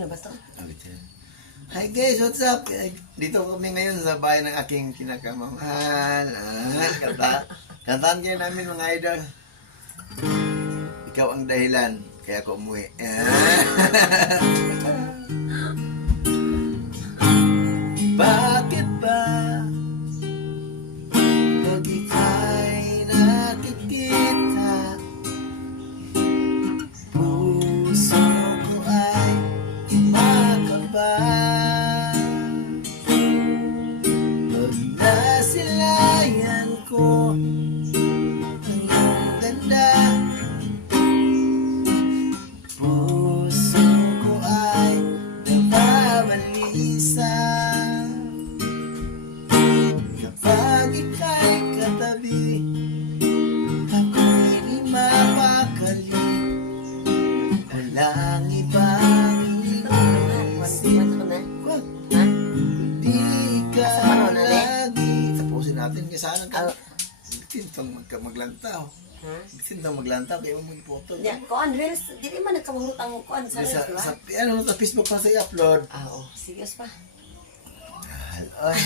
Ba to? Hi guys, what's up? Dito kami ngayon sa bahay ng aking kinakamamahal. Ah, kanta. Kantaan kayo namin mga idol. Ikaw ang dahilan, kaya ako umuwi. Ah. nababalisa Kapag ika'y katabi Ako'y di mapakali Walang ibang iniisip ko Ha? Di ka ne? lagi Tapusin natin kasi sana ka Ah. Magka maglantaw Ha? Bitin itong maglantaw Kaya mo mag-photo Di, kuan, reels. Di di man nagkamahurot ang kuan sa sa, reels, sa, ba? ano, sa Facebook pa sa i-upload Ah, oo. Sige, pa. Ay,